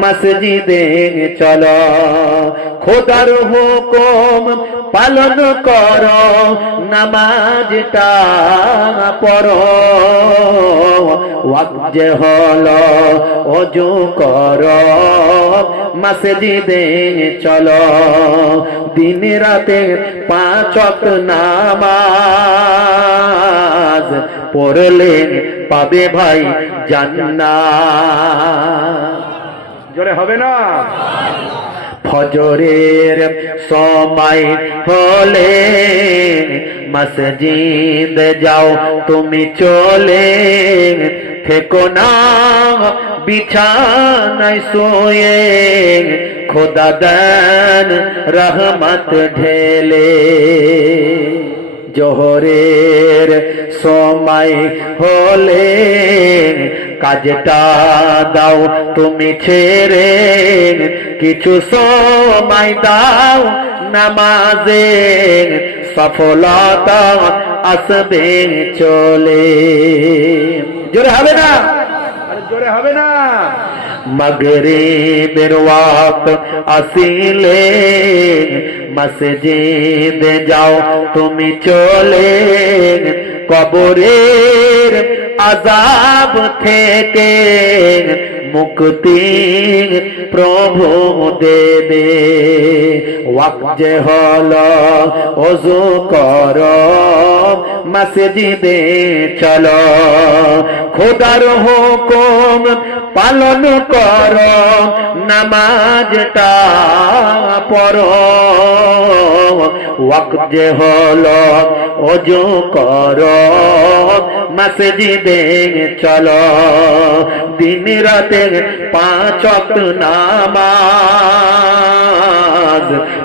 মসজিদে চলো, খোদার হুকুম পালন করো, নামাজটা পড়ো, ওয়াক্ত যে হলো ওযু করো, মসজিদে চলো, দিন রাতে 5 ওয়াক্ত নামাজ পড়লে পাবে ভাই জান্নাত। জোরে হবে না? ফজরের সময় হলে মসজিদ যাও তুমি চলে, থেকো না বিছানায় শুয়ে, খোদা দেন রহমত ঢেলে। জোহরের সময় হলে কাজটা দাও তুমি ছেড়ে, কিছু সময় দাও নামাজে, সফলতা আসবে চলে। জোরে হবে না? আরে জোরে হবে না? মাগরিবের ওয়াক্ত আসিলে মসজিদ যাও তুমি চলে, কবরের আযাব থেকে মুক্তি প্রভু দেবে। ওয়াক্ত যে হলো ওযু করো, মসজিদে চলো, খোদার হুকুম পালন করো, নামাজটা পড়ো, ওয়াক্ত যে হলো ওযু করো, মসজিদে চলো, দিন রাতে 5 ওয়াক্ত নামাজ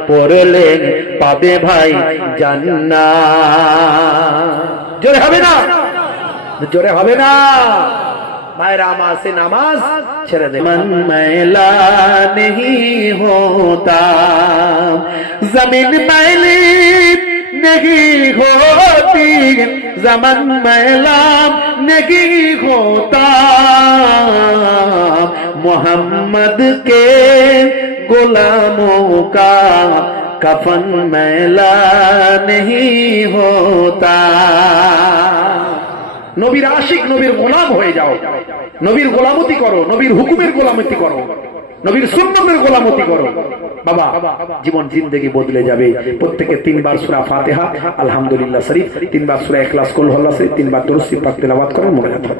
পড়লে পাবে ভাই জান্নাত। জোরে হবে না? জোরে হবে না? भाईरा आमाज से नमाज छेड़ दे। मन मैला नहीं होता, जमीन मैली नहीं होती, जमन मैला नहीं होता, मोहम्मद के गुलामों का कफन मैला नहीं होता। নবীর আশিক, নবীর গোলাম হয়ে যাও, নবীর গোলামতি করো, নবীর হুকুমের গোলামতি করো, নবীর সুন্নতের গোলামতি করো, বাবা জীবন জিন্দেগি বদলে যাবে। প্রত্যেকে 3 বার সূরা ফাতিহা, আলহামদুলিল্লাহ শরীফ, 3 বার সূরা ইখলাস, কুল হুয়াল্লাহু, 3 বার দুরূদ পাক তেলাওয়াত করো, মনে রাখবে।